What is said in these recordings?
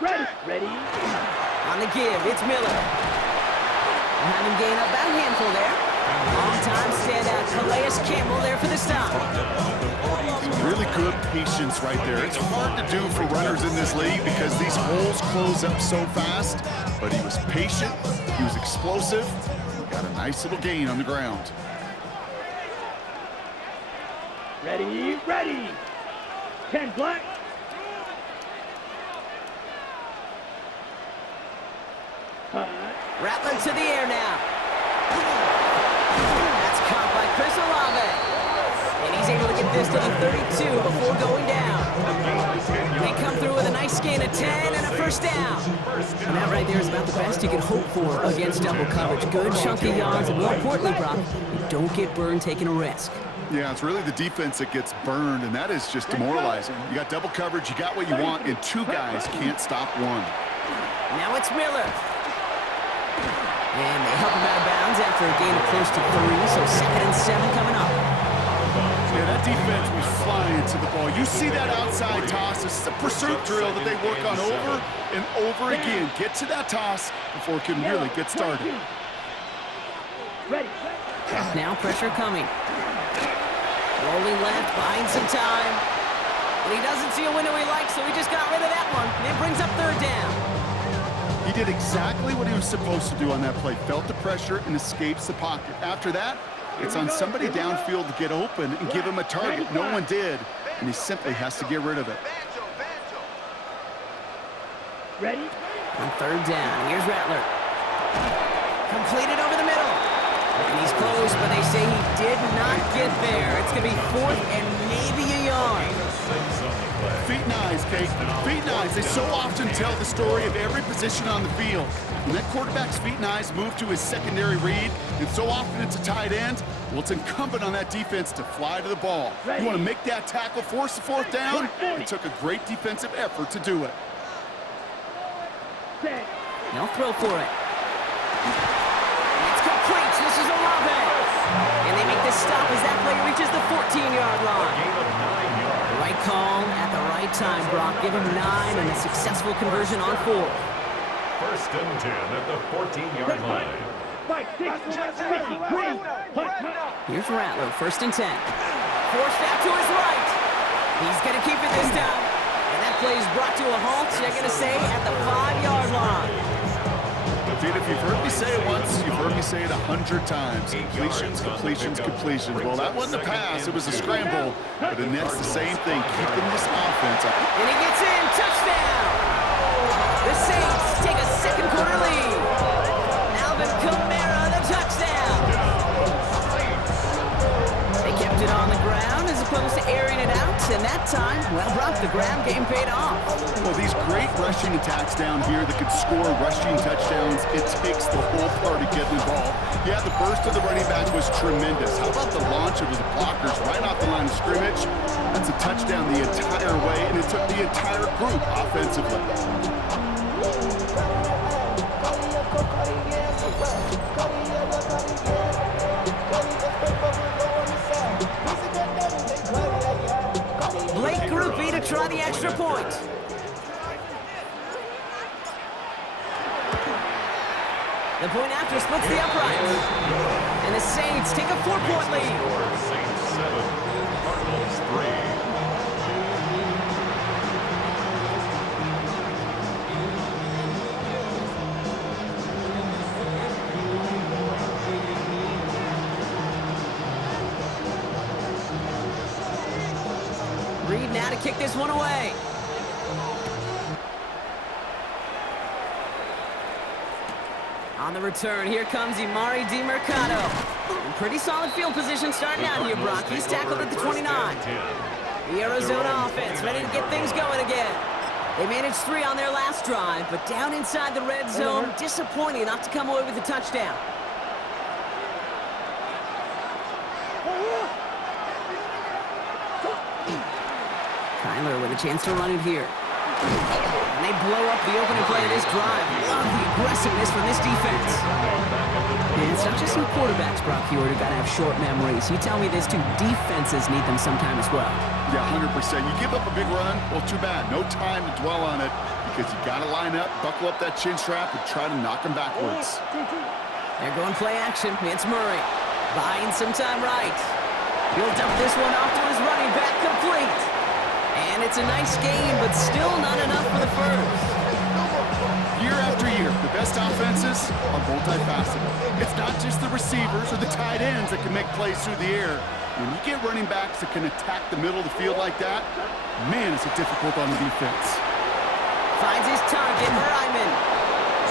Ready. On the give, it's Miller. Having gained about a handful there. Long-time standout Calais Campbell there for the stop. Really good patience right there. It's hard to do for runners in this league because these holes close up so fast. But he was patient, he was explosive, he got a nice little gain on the ground. Ready. 10 black. Rattler to the air now. That's caught by Chris Olave. And he's able to get this to the 32 before going down. They come through with a nice gain of 10 and a first down. And that right there is about the best you can hope for against double coverage. Good chunky yards, and more importantly, Brock, you don't get burned taking a risk. Yeah, it's really the defense that gets burned, and that is just demoralizing. You got double coverage, you got what you want, and two guys can't stop one. Now it's Miller. And they help him out of bounds after a gain of close to 3, so 2nd and 7 coming up. Yeah, that defense was flying to the ball. You see that outside toss. This is a pursuit drill that they work on over and over again. Get to that toss before it can really get started. Ready. Now pressure coming. Rolling left, buying some time. But he doesn't see a window he likes, so he just got rid of that one. And it brings up 3rd down. He did exactly what he was supposed to do on that play. Felt the pressure and escapes the pocket. After that, it's on somebody downfield to get open and give him a target. No one did, and he simply has to get rid of it. Ready. On 3rd down, here's Rattler. Completed over the middle. And he's close, but they say he did not get there. It's going to be 4th and maybe a yard. Feet and eyes, Kate. Feet and eyes. They so often tell the story of every position on the field. When that quarterback's feet and eyes move to his secondary read, and so often it's a tight end, well, it's incumbent on that defense to fly to the ball. You want to make that tackle, force the 4th down? It took a great defensive effort to do it. They'll throw for it. It's complete. This is Olave. And they make the stop as that player reaches the 14-yard line. Right call at the right time, Brock. Give him 9 and a successful conversion on 4th. 1st and 10 at the 14-yard line. Here's Rattler, 1st and 10. Forced out to his right. He's going to keep it this time. And that play is brought to a halt, they're going to say, at the 5-yard line. Dude, if you've heard me say it once, you've heard me say it 100 times. Completions. Well, that wasn't a pass. It was a scramble. But the Nets, the same thing, keeping this offense up. And he gets in. Touchdown! The Saints take a 2nd quarter lead. Alvin Kamara, the touchdown. They kept it on the ground as opposed to airing it out. And that time, well, Brock, the ground game paid off. Well, these great rushing attacks down here that could score rushing touchdowns, it takes the whole party getting involved. Yeah, the burst of the running back was tremendous. How about the launch of his blockers right off the line of scrimmage? That's a touchdown the entire way, and it took the entire group offensively. Blake Groupie to try the extra point. The point after splits the uprights. And the Saints take a 4-point lead. Saints 7, Cardinals 3. Reed now to kick this one away. On the return, here comes Imari DiMercado. In pretty solid field position starting out here, Brock. He's tackled at the 29. The Arizona offense ready to get things going again. They managed 3 on their last drive, but down inside the red zone, disappointing not to come away with a touchdown. Kyler with a chance to run it here. And they blow up the opening play of this drive. Love the aggressiveness from this defense. And it's not just some quarterbacks, Brock Hewitt, who got to have short memories. You tell me this too, defenses need them sometime as well. Yeah, 100%. You give up a big run, well, too bad. No time to dwell on it because you got to line up, buckle up that chin strap, and try to knock him backwards. They're going play action. It's Murray. Buying some time right. He'll dump this one off to his running back, complete. And it's a nice game, but still not enough for the first. Year after year, the best offenses are multifaceted. It's not just the receivers or the tight ends that can make plays through the air. When you get running backs that can attack the middle of the field like that, man, is it difficult on the defense. Finds his target, Ryman.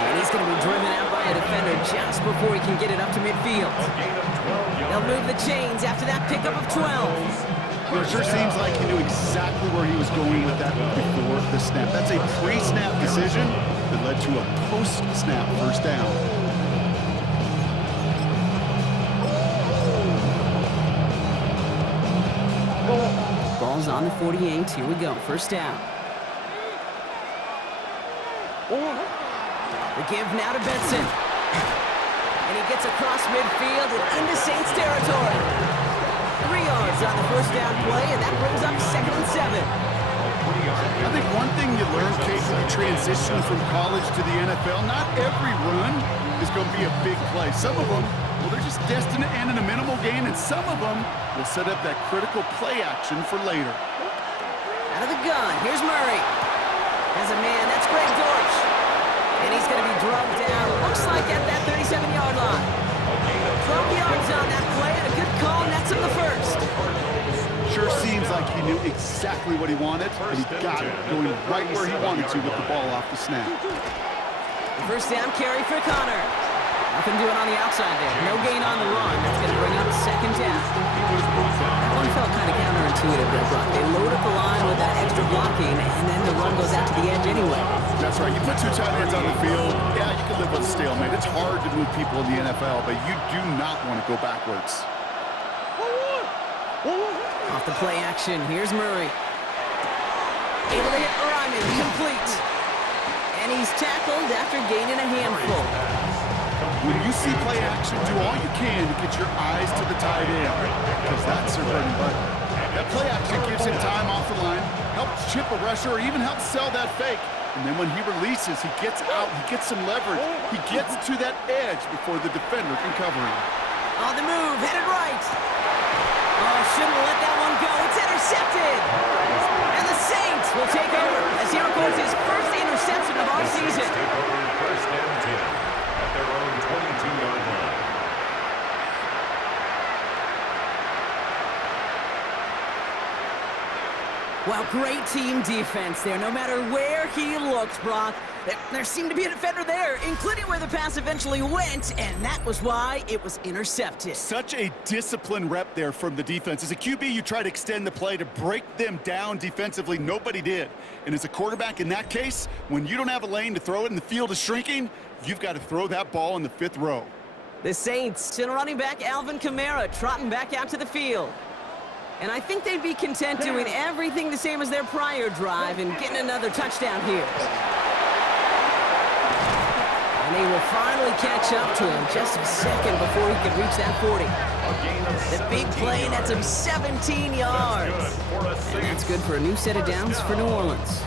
And he's going to be driven out by a defender just before he can get it up to midfield. They'll move the chains after that pickup of 12. Well, it sure seems like he knew exactly where he was going with that before the snap. That's a pre-snap decision that led to a post-snap first down. Ball's on the 48. Here we go. First down. The give now to Benson. And he gets across midfield and into Saints territory. 3 yards on the first down play, and that brings up 2nd and 7. I think one thing you learn, Kate, when you transition from college to the NFL, not every run is going to be a big play. Some of them, well, they're just destined to end in a minimal gain, and some of them will set up that critical play action for later. Out of the gun, here's Murray. Has a man, that's Greg Dortch. And he's going to be drugged down, looks like at that 37-yard line. 12 yards on that play, and a good call nets him the first. Sure seems like he knew exactly what he wanted, and he got it, going right where he wanted to with the ball off the snap. The first down carry for Connor. Nothing doing on the outside there. No gain on the run. That's going to bring up 2nd down. That one felt kind of counterintuitive, that block. They load up the line with that extra blocking, and then the run goes out to the edge anyway. That's right. You put 2 tight ends on the field, yeah, you can live with a stalemate. It's hard to move people in the NFL, but you do not want to go backwards. Off the play action, here's Murray. Able to hit Ryman, complete. And he's tackled after gaining a handful. When you see play action, do all you can to get your eyes to the tight end, because that's their bread and butter. That play action gives him time off the line, helps chip a rusher, or even helps sell that fake. And then when he releases, he gets out, he gets some leverage. He gets to that edge before the defender can cover him. On the move, headed right. Oh, shouldn't let that one go. It's intercepted. And the Saints will take over as he records his first interception of our season. First and 10 at their own 22-yard line. Well, great team defense there. No matter where he looks, Brock, there seemed to be a defender there, including where the pass eventually went, and that was why it was intercepted. Such a disciplined rep there from the defense. As a QB, you try to extend the play to break them down defensively. Nobody did. And as a quarterback in that case, when you don't have a lane to throw it and the field is shrinking, you've got to throw that ball in the 5th row. The Saints and running back Alvin Kamara trotting back out to the field. And I think they'd be content doing everything the same as their prior drive and getting another touchdown here. And they will finally catch up to him just a second before he could reach that 40. The big play nets him 17 yards. And that's good for a new set of downs for New Orleans.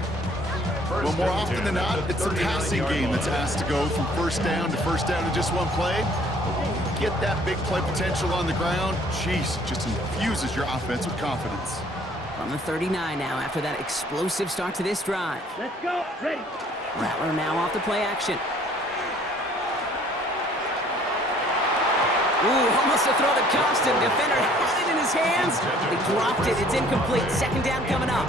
Well, more often than not, it's a passing game that's asked to go from first down in just one play. Get that big play potential on the ground, jeez, just infuses your offense with confidence. From the 39 now after that explosive start to this drive. Let's go. Ready. Rattler now off the play action. Ooh, almost a throw that cost him. Defender had it in his hands. He dropped it. It's incomplete. 2nd down coming up.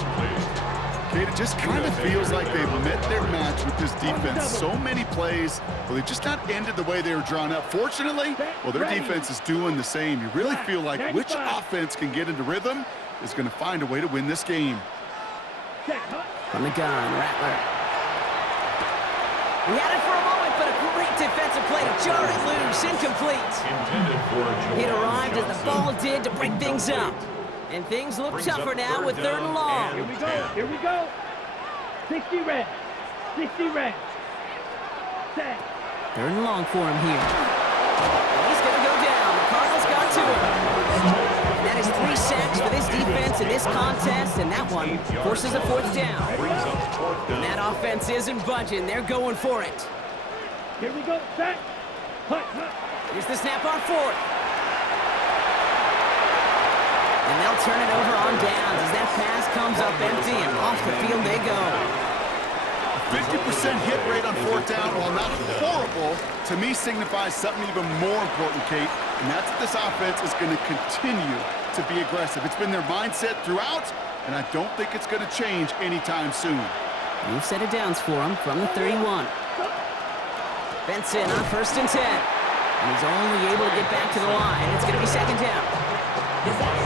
Kate, it just kind of feels like they've met their match with this defense. So many plays, well, they've just not ended the way they were drawn up. Fortunately, well, their defense is doing the same. You really feel like which offense can get into rhythm is going to find a way to win this game. From the gun, Rattler. He had it for a moment, but a great defensive play to jar it loose. Incomplete. It arrived as the ball did to break things up. And things look tougher now with 3rd and long. Here we go. Here we go. 60 red. 60 red. Set. 3rd and long for him here. And he's going to go down. The Cardinals got to him. And that his 3 sacks for this defense in this contest, and that one forces a 4th down. And that offense isn't budging. They're going for it. Here we go, set. Hut. Here's the snap on 4th. And they'll turn it over on downs as that pass comes up empty, and off the field they go. 50% hit rate on 4th down, while not horrible, to me signifies something even more important, Kate, and that's that this offense is going to continue to be aggressive. It's been their mindset throughout, and I don't think it's going to change anytime soon. New set of downs for him from the 31. Benson on 1st and 10. And he's only able to get back to the line. It's going to be 2nd down.